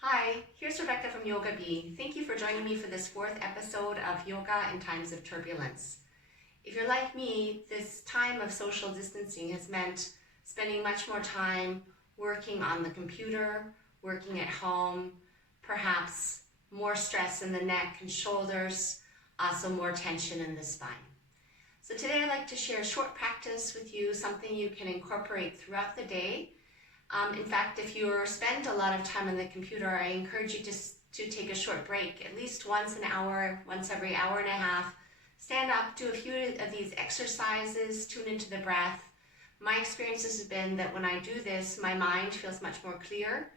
Hi, here's Rebecca from YogaBee. Thank you for joining me for this 4th episode of Yoga in Times of Turbulence. If you're like me, this time of social distancing has meant spending much more time working on the computer, working at home, perhaps more stress in the neck and shoulders, also more tension in the spine. So today I'd like to share a short practice with you, something you can incorporate throughout the day. In fact, if you spend a lot of time on the computer, I encourage you to take a short break, at least once an hour, once every hour and a half. Stand up, do a few of these exercises, tune into the breath. My experience has been that when I do this, my mind feels much more clear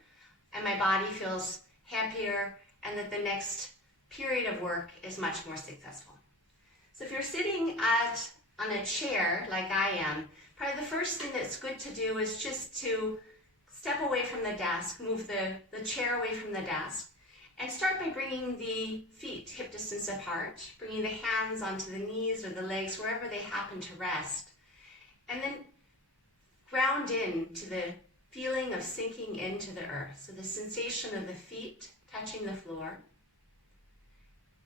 and my body feels happier, and that the next period of work is much more successful. So if you're sitting on a chair like I am, probably the first thing that's good to do is just to step away from the desk, move the chair away from the desk, and start by bringing the feet hip distance apart, bringing the hands onto the knees or the legs, wherever they happen to rest, and then ground in to the feeling of sinking into the earth. So the sensation of the feet touching the floor.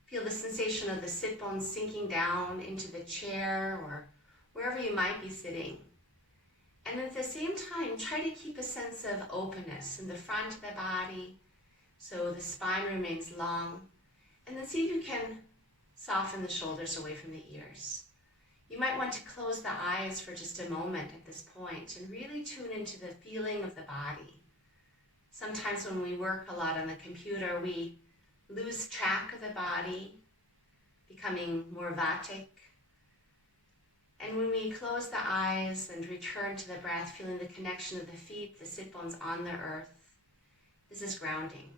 Feel the sensation of the sit bones sinking down into the chair or wherever you might be sitting. And at the same time, try to keep a sense of openness in the front of the body, so the spine remains long. And then see if you can soften the shoulders away from the ears. You might want to close the eyes for just a moment at this point and really tune into the feeling of the body. Sometimes when we work a lot on the computer, we lose track of the body, becoming more vatic. And when we close the eyes and return to the breath, feeling the connection of the feet, the sit bones on the earth, this is grounding.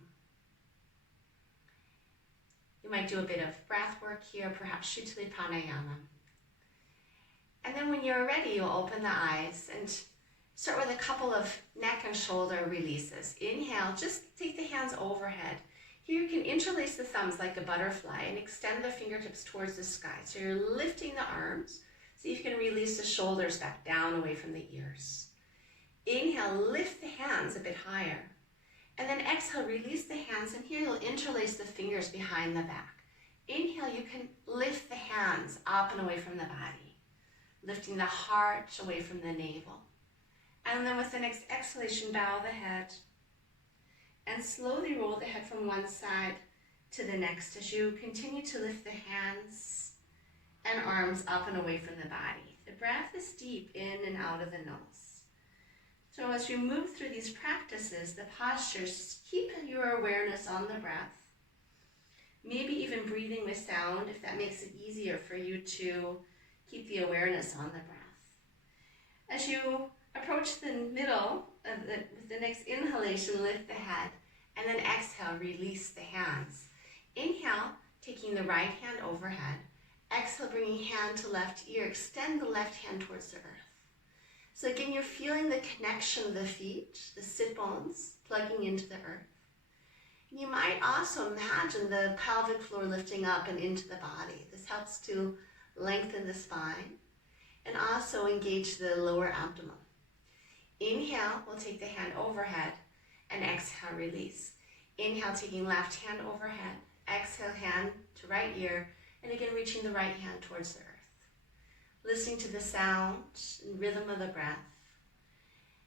You might do a bit of breath work here, perhaps Shutali Pranayama. And then when you're ready, you'll open the eyes and start with a couple of neck and shoulder releases. Inhale, just take the hands overhead. Here you can interlace the thumbs like a butterfly and extend the fingertips towards the sky. So you're lifting the arms. See if you can release the shoulders back down away from the ears. Inhale, lift the hands a bit higher. And then exhale, release the hands, and here you'll interlace the fingers behind the back. Inhale, you can lift the hands up and away from the body, lifting the heart away from the navel. And then with the next exhalation, bow the head and slowly roll the head from one side to the next as you continue to lift the hands and arms up and away from the body. The breath is deep in and out of the nose. So as you move through these practices, the postures, keep your awareness on the breath. Maybe even breathing with sound if that makes it easier for you to keep the awareness on the breath. As you approach the middle of with the next inhalation, lift the head, and then exhale, release the hands. Inhale, taking the right hand overhead. Exhale, bringing hand to left ear. Extend the left hand towards the earth. So again, you're feeling the connection of the feet, the sit bones, plugging into the earth. And you might also imagine the pelvic floor lifting up and into the body. This helps to lengthen the spine and also engage the lower abdomen. Inhale, we'll take the hand overhead, and exhale, release. Inhale, taking left hand overhead. Exhale, hand to right ear. And again, reaching the right hand towards the earth. Listening to the sound and rhythm of the breath.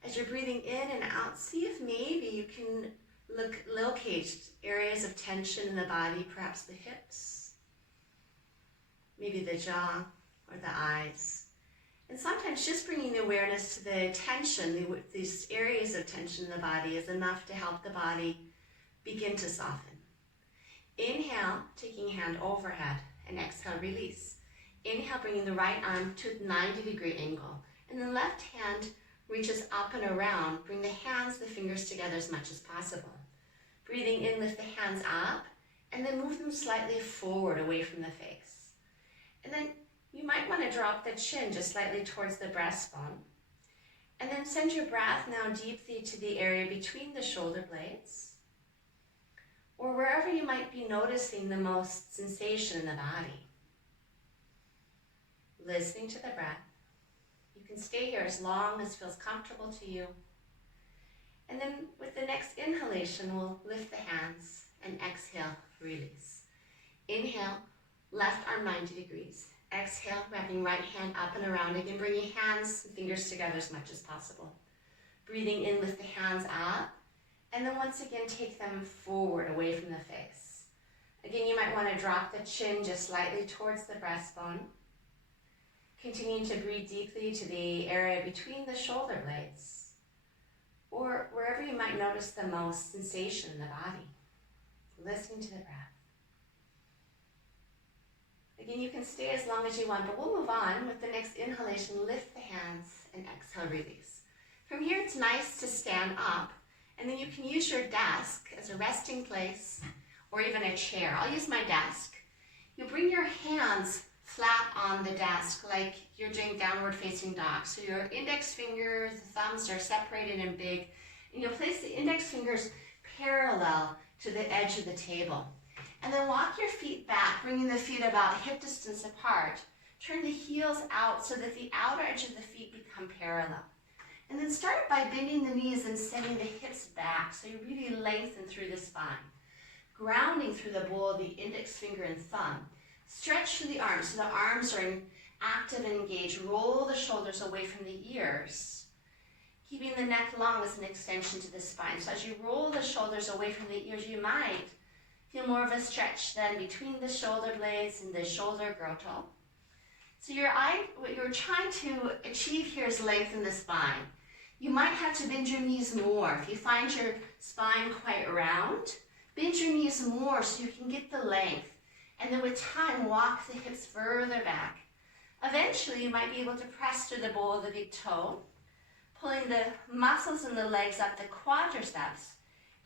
As you're breathing in and out, see if maybe you can locate areas of tension in the body, perhaps the hips, maybe the jaw or the eyes. And sometimes just bringing the awareness to the tension, these areas of tension in the body, is enough to help the body begin to soften. Inhale, taking hand overhead. And exhale, release. Inhale, bringing the right arm to a 90-degree angle. And the left hand reaches up and around. Bring the hands, the fingers together as much as possible. Breathing in, lift the hands up, and then move them slightly forward away from the face. And then you might want to drop the chin just slightly towards the breastbone. And then send your breath now deeply to the area between the shoulder blades, or wherever you might be noticing the most sensation in the body. Listening to the breath. You can stay here as long as feels comfortable to you. And then with the next inhalation, inhalation, we'll lift the hands, and exhale, release. Inhale, left arm 90 degrees. Exhale, wrapping right hand up and around. Again, bringing hands and fingers together as much as possible. Breathing in, lift the hands up, and then once again, take them forward, away from the face. Again, you might want to drop the chin just slightly towards the breastbone. Continuing to breathe deeply to the area between the shoulder blades, or wherever you might notice the most sensation in the body. Listening to the breath. Again, you can stay as long as you want, but we'll move on with the next inhalation. Lift the hands and exhale, release. From here, it's nice to stand up, and then you can use your desk as a resting place or even a chair. I'll use my desk. You bring your hands flat on the desk like you're doing downward facing dog. So your index fingers, the thumbs are separated and big, and you'll place the index fingers parallel to the edge of the table. And then walk your feet back, bringing the feet about hip distance apart. Turn the heels out so that the outer edge of the feet become parallel. And then start by bending the knees and sending the hips back so you really lengthen through the spine. Grounding through the bowl of the index finger and thumb. Stretch through the arms so the arms are active and engaged. Roll the shoulders away from the ears. Keeping the neck long as an extension to the spine. So as you roll the shoulders away from the ears, you might feel more of a stretch then between the shoulder blades and the shoulder girdle. So what you're trying to achieve here is lengthen the spine. You might have to bend your knees more. If you find your spine quite round, bend your knees more so you can get the length. And then with time, walk the hips further back. Eventually, you might be able to press through the bowl of the big toe, pulling the muscles in the legs up the quadriceps,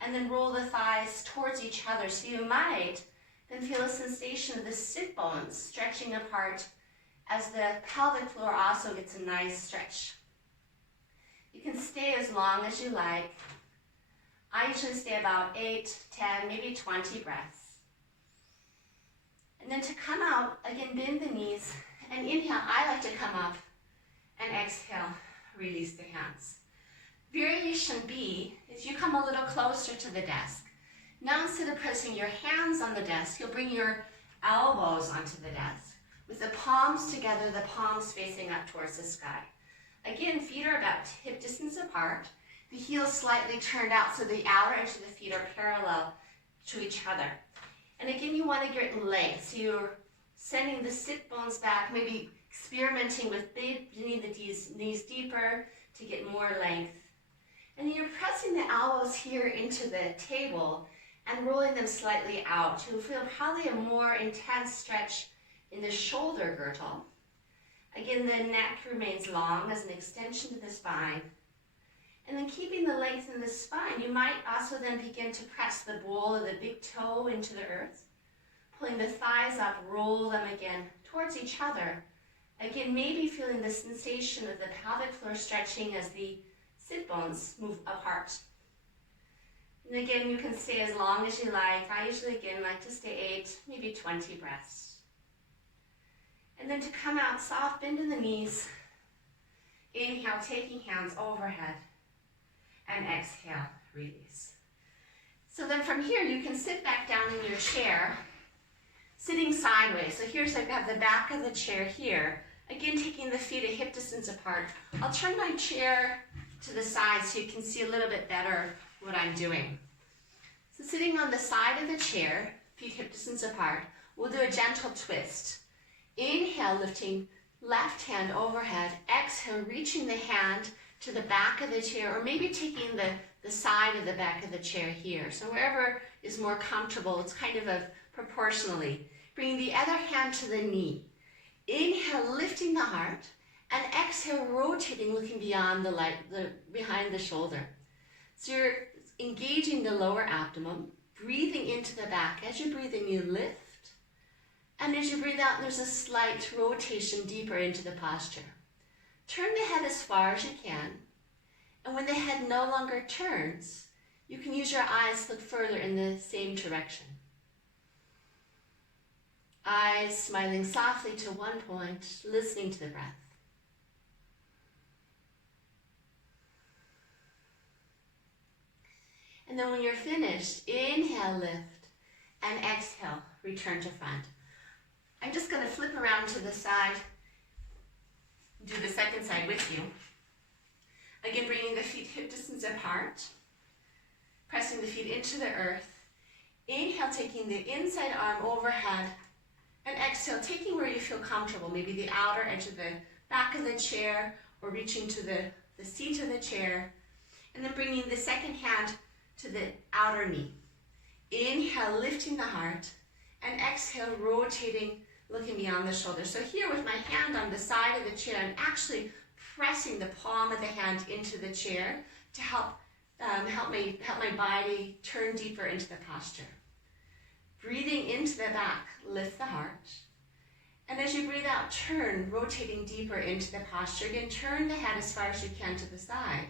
and then roll the thighs towards each other. So you might then feel a sensation of the sit bones stretching apart as the pelvic floor also gets a nice stretch. You can stay as long as you like. I usually stay about 8, 10, maybe 20 breaths. And then to come out, again, bend the knees and inhale. I like to come up and exhale, release the hands. Variation B is you come a little closer to the desk. Now instead of pressing your hands on the desk, you'll bring your elbows onto the desk. With the palms together, the palms facing up towards the sky. Again, feet are about hip distance apart. The heels slightly turned out so the outer edge of the feet are parallel to each other. And again, you want to get length. So you're sending the sit bones back, maybe experimenting with bending the knees deeper to get more length. And then you're pressing the elbows here into the table and rolling them slightly out. You'll feel probably a more intense stretch in the shoulder girdle. Again, the neck remains long as an extension to the spine. And then keeping the length in the spine, you might also then begin to press the ball of the big toe into the earth. Pulling the thighs up, roll them again towards each other. Again, maybe feeling the sensation of the pelvic floor stretching as the sit bones move apart. And again, you can stay as long as you like. I usually, again, like to stay 8, maybe 20 breaths. And then to come out, soft bend in the knees. Inhale, taking hands overhead. And exhale, release. So then from here, you can sit back down in your chair, sitting sideways. So here's, I have the back of the chair here. Again, taking the feet a hip distance apart. I'll turn my chair to the side so you can see a little bit better what I'm doing. So sitting on the side of the chair, feet hip distance apart, we'll do a gentle twist. Inhale, lifting left hand overhead. Exhale, reaching the hand to the back of the chair, or maybe taking the side of the back of the chair here. So wherever is more comfortable, it's kind of proportionally. Bringing the other hand to the knee. Inhale, lifting the heart, and exhale, rotating, looking beyond behind the shoulder. So you're engaging the lower abdomen, breathing into the back. As you breathe in, you lift. And as you breathe out, there's a slight rotation deeper into the posture. Turn the head as far as you can. And when the head no longer turns, you can use your eyes to look further in the same direction. Eyes smiling softly to one point, listening to the breath. And then when you're finished, inhale, lift, and exhale, return to front. I'm just going to flip around to the side, do the second side with you. Again, bringing the feet hip distance apart, pressing the feet into the earth. Inhale, taking the inside arm overhead, and exhale, taking where you feel comfortable, maybe the outer edge of the back of the chair, or reaching to the seat of the chair, and then bringing the second hand to the outer knee. Inhale, lifting the heart, and exhale, rotating, looking beyond the shoulder. So here with my hand on the side of the chair, I'm actually pressing the palm of the hand into the chair to help my body turn deeper into the posture. Breathing into the back, lift the heart. And as you breathe out, turn, rotating deeper into the posture. Again, turn the head as far as you can to the side.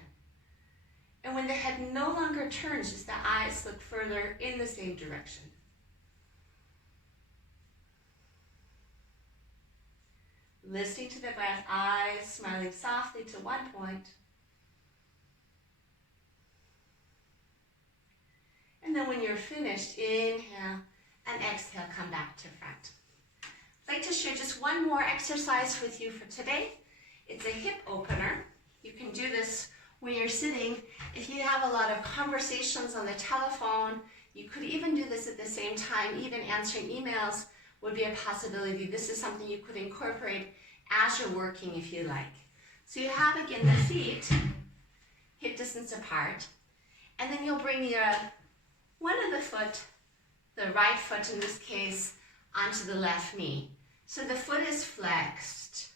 And when the head no longer turns, just the eyes look further in the same direction. Listening to the breath, eyes smiling softly to one point. And then when you're finished, inhale and exhale, come back to front. I'd like to share just one more exercise with you for today. It's a hip opener. You can do this when you're sitting. If you have a lot of conversations on the telephone, you could even do this at the same time. Even answering emails would be a possibility. This is something you could incorporate as you're working if you like. So you have, again, the feet hip distance apart, and then you'll bring your one of the foot, the right foot in this case, onto the left knee. So the foot is flexed.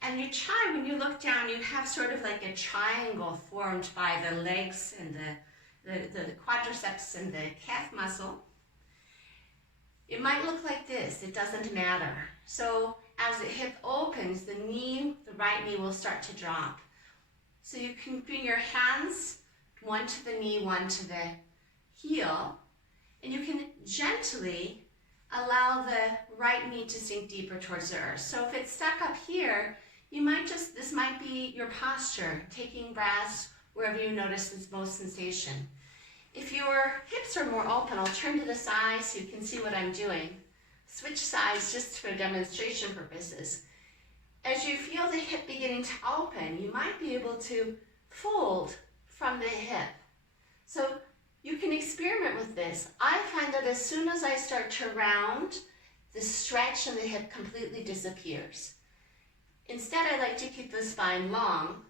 And you try, when you look down, you have sort of like a triangle formed by the legs and the quadriceps and the calf muscle. It might look like this, it doesn't matter. So as the hip opens, the right knee will start to drop. So you can bring your hands, one to the knee, one to the heel, and you can gently allow the right knee to sink deeper towards the earth. So if it's stuck up here, this might be your posture, taking breaths wherever you notice this most sensation. If your hips are more open, I'll turn to the side so you can see what I'm doing. Switch sides just for demonstration purposes. As you feel the hip beginning to open, you might be able to fold from the hip. So you can experiment with this. I find that as soon as I start to round, the stretch in the hip completely disappears. Instead, I like to keep the spine long.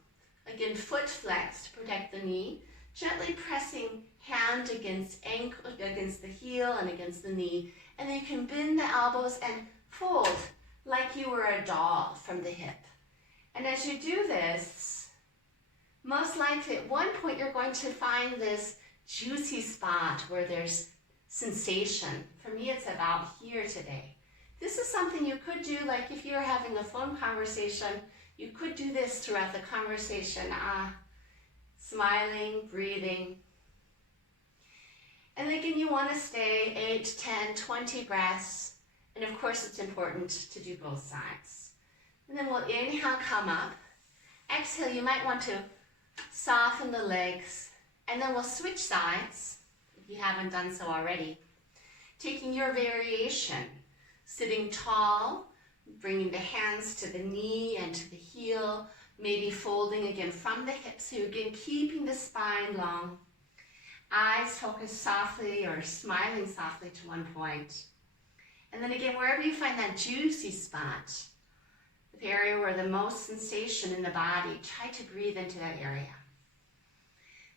Again, foot flexed to protect the knee, gently pressing hand against ankle, against the heel and against the knee, and then you can bend the elbows and fold like you were a doll from the hip. And as you do this, most likely at one point you're going to find this juicy spot where there's sensation. For me, it's about here today. This is something you could do, like if you're having a phone conversation, you could do this throughout the conversation. Smiling, breathing. And again, you want to stay 8, 10, 20 breaths. And of course, it's important to do both sides. And then we'll inhale, come up. Exhale, you might want to soften the legs. And then we'll switch sides, if you haven't done so already. Taking your variation, sitting tall, bringing the hands to the knee and to the heel, maybe folding again from the hips. So again, keeping the spine long. Eyes focus softly or smiling softly to one point. And then again, wherever you find that juicy spot, the area where the most sensation in the body, try to breathe into that area.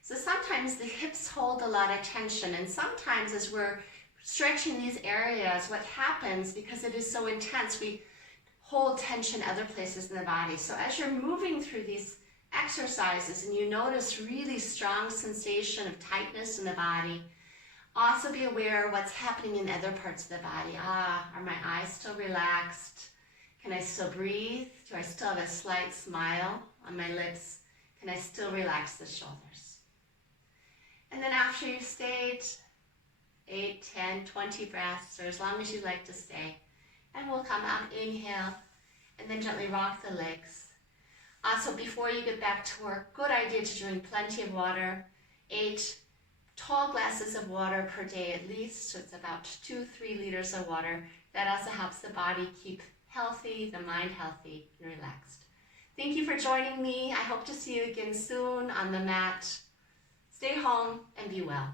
So sometimes the hips hold a lot of tension, and sometimes as we're stretching these areas, what happens, because it is so intense, we hold tension other places in the body. So as you're moving through these exercises and you notice really strong sensation of tightness in the body, also be aware of what's happening in other parts of the body. Are my eyes still relaxed? Can I still breathe? Do I still have a slight smile on my lips? Can I still relax the shoulders? And then after you've stayed 8, 10, 20 breaths, or as long as you like to stay, and we'll come up, inhale, and then gently rock the legs. Also, before you get back to work, good idea to drink plenty of water, 8 tall glasses of water per day at least. So it's about 2-3 liters of water. That also helps the body keep healthy, the mind healthy and relaxed. Thank you for joining me. I hope to see you again soon on the mat. Stay home and be well.